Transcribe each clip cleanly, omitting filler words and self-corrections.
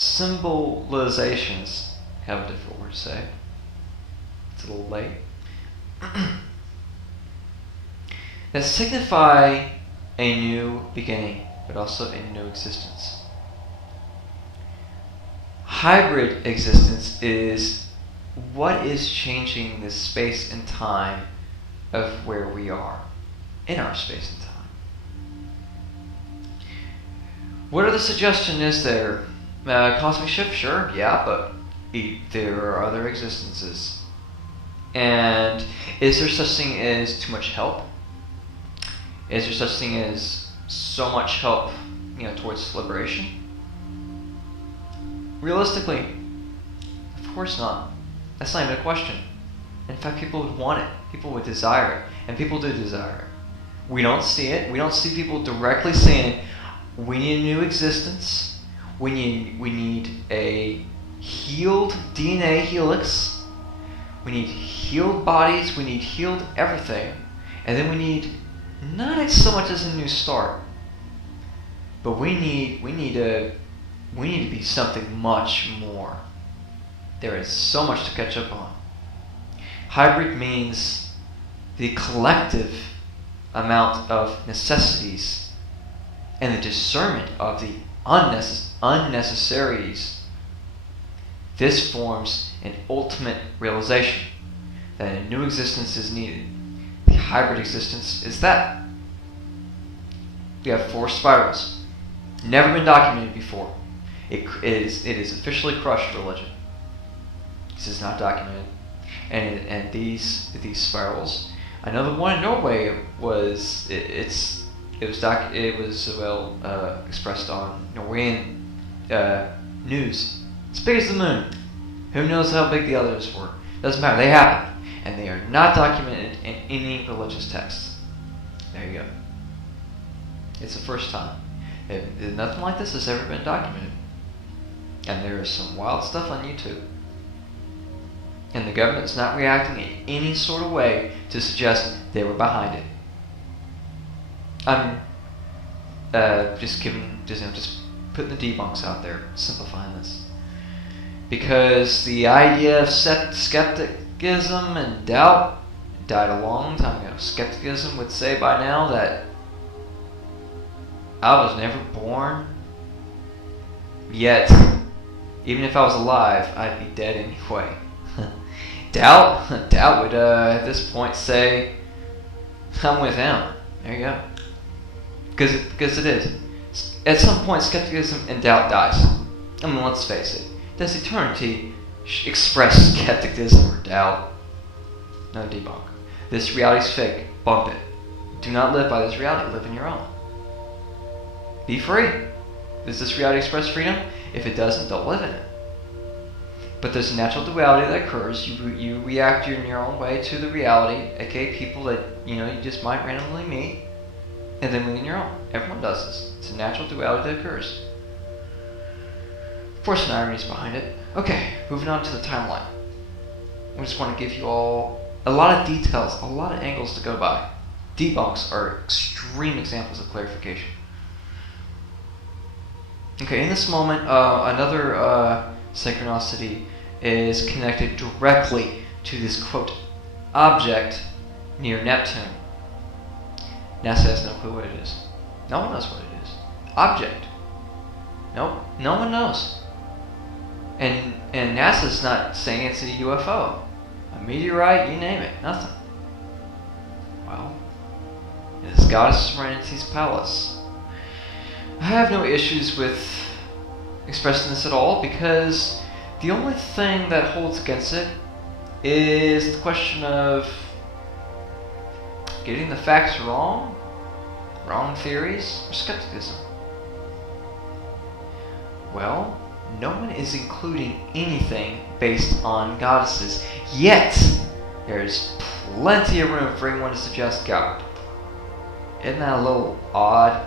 symbolizations, have a different word to say. It's a little late. That signify a new beginning, but also a new existence. Hybrid existence is what is changing the space and time of where we are in our space and time. What are the suggestion is there? Cosmic shift, sure, yeah, but there are other existences. And is there such thing as too much help? Is there such thing as so much help, towards liberation? Realistically, of course not. That's not even a question. In fact, people would want it. People would desire it. And people do desire it. We don't see it. We don't see people directly saying, we need a new existence. We need a healed DNA helix. We need healed bodies. We need healed everything. And then we need not so much as a new start, but we need to be something much more. There is so much to catch up on. Hybrid means the collective amount of necessities and the discernment of the unnecessaries. This forms an ultimate realization that a new existence is needed. The hybrid existence is that. We have 4 spirals. Never been documented before. It is officially crushed religion. This is not documented. And these spirals. I know the one in Norway was expressed on Norwegian news. It's big as the moon. Who knows how big the others were? Doesn't matter. They happened, and they are not documented in any religious text. There you go. It's the first time. Nothing like this has ever been documented. And there is some wild stuff on YouTube. And the government is not reacting in any sort of way to suggest they were behind it. I'm just putting the debunks out there, simplifying this. Because the idea of skepticism and doubt died a long time ago. Skepticism would say by now that I was never born, yet even if I was alive, I'd be dead anyway. Doubt would at this point say, I'm with him. There you go. Because it is. At some point, skepticism and doubt dies. I mean, let's face it. Does eternity express skepticism or doubt? No debunk. This reality is fake. Bump it. Do not live by this reality. Live in your own. Be free. Does this reality express freedom? If it doesn't, don't live in it. But there's a natural duality that occurs. You react in your own way to the reality, aka people that you just might randomly meet, and then within your own. Everyone does this. It's a natural duality that occurs. Of course, an irony is behind it. Okay, moving on to the timeline. I just want to give you all a lot of details, a lot of angles to go by. Debunks are extreme examples of clarification. Okay, in this moment, another synchronicity is connected directly to this, quote, object near Neptune. NASA has no clue what it is. No one knows what it is. Object. Nope, no one knows. And NASA's not saying it's a UFO. A meteorite, you name it, nothing. Well, it is Goddess Serenity's palace. I have no issues with expressing this at all because the only thing that holds against it is the question of getting the facts wrong theories, or skepticism. Well, no one is including anything based on goddesses, yet there's plenty of room for anyone to suggest God. Isn't that a little odd?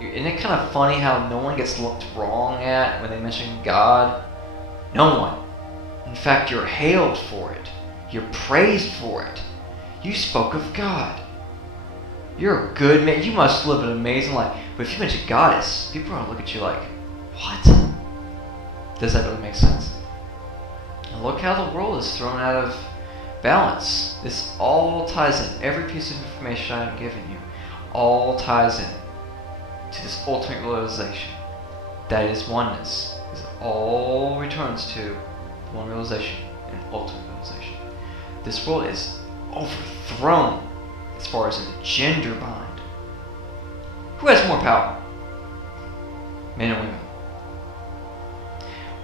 Isn't it kind of funny how no one gets looked wrong at when they mention God? No one. In fact, you're hailed for it. You're praised for it. You spoke of God. You're a good man. You must live an amazing life. But if you mention goddess, people are going to look at you like, what? Does that really make sense? And look how the world is thrown out of balance. This all ties in. Every piece of information I'm giving you all ties in to this ultimate realization that is oneness. It all returns to one realization, an ultimate realization. This world is overthrown as far as a gender bind. Who has more power? Men and women.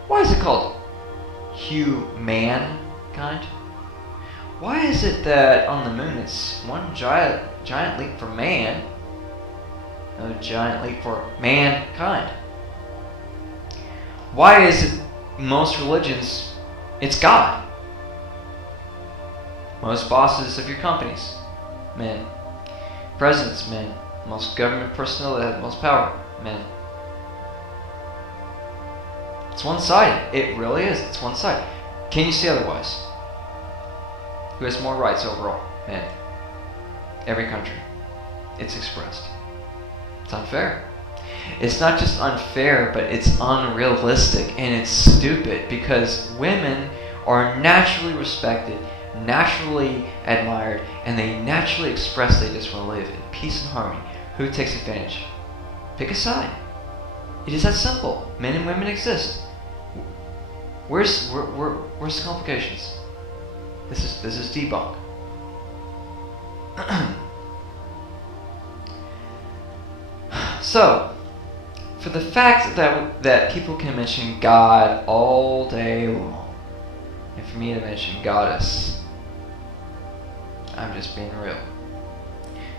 Why is it called humankind? Why is it that on the moon it's one giant leap for man, another giant leap for mankind? Why is it most religions it's God? Most bosses of your companies, men. Presidents, men. Most government personnel that have the most power, men. It's one-sided. It really is. It's one-sided. Can you see otherwise? Who has more rights overall? Men. Every country. It's expressed. It's unfair. It's not just unfair, but it's unrealistic and it's stupid because women are naturally respected, naturally admired, and they naturally express they just want to live in peace and harmony. Who takes advantage? Pick a side. It is that simple. Men and women exist. Where's the complications? This is debunk. So, for the fact that people can mention God all day long, and for me to mention goddess, I'm just being real.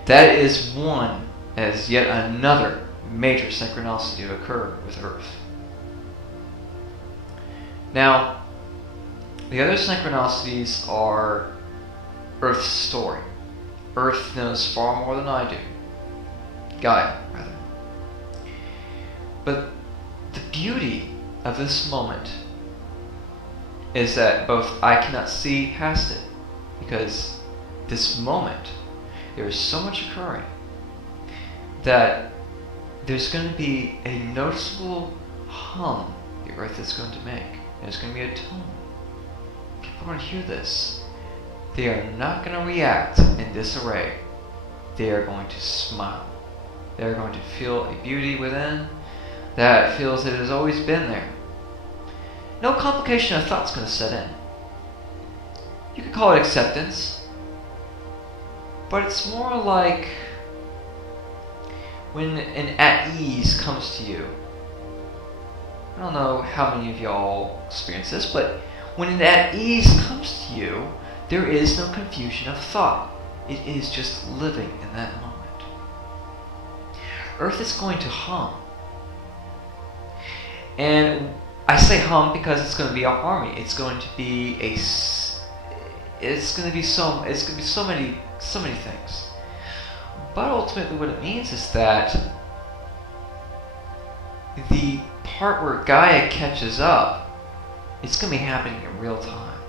That is one as yet another major synchronicity to occur with Earth. Now, the other synchronicities are Earth's story. Earth knows far more than I do. Gaia, rather. But the beauty of this moment is that both I cannot see past it, because this moment, there is so much occurring that there's going to be a noticeable hum the Earth is going to make. There's going to be a tone. People are going to hear this. They are not going to react in disarray. They are going to smile. They are going to feel a beauty within that feels it has always been there. No complication of thought's going to set in. You could call it acceptance, but it's more like when an at ease comes to you. I don't know how many of y'all experience this, but when an at ease comes to you, there is no confusion of thought. It is just living in that moment. Earth is going to hum. And I say hum because it's going to be a harmony. It's going to be so many things. But ultimately what it means is that the part where Gaia catches up, it's going to be happening in real time.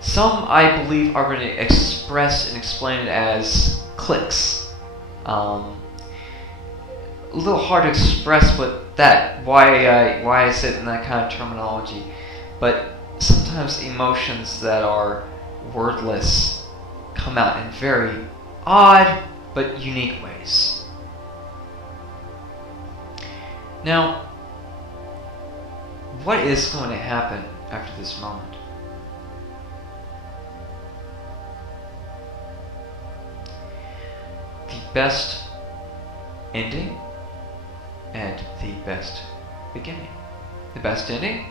Some, I believe, are going to express and explain it as clicks. A little hard to express why I say it in that kind of terminology, but sometimes emotions that are wordless come out in very odd but unique ways. Now, what is going to happen after this moment? The best ending and the best beginning. The best ending?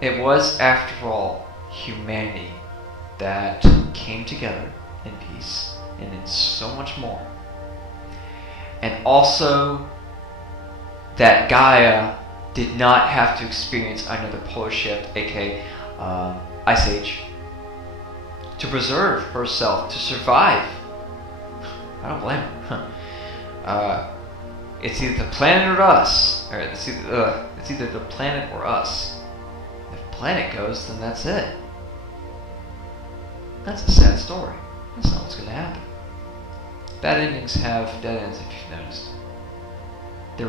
It was, after all, humanity that came together in peace and in so much more. And also that Gaia did not have to experience another polar shift, aka ice age, to preserve herself, to survive. I don't blame her. It's either the planet or us. Or it's either the planet or us. If the planet goes, then that's it. That's a sad story. That's not what's going to happen. Bad endings have dead ends, if you've noticed.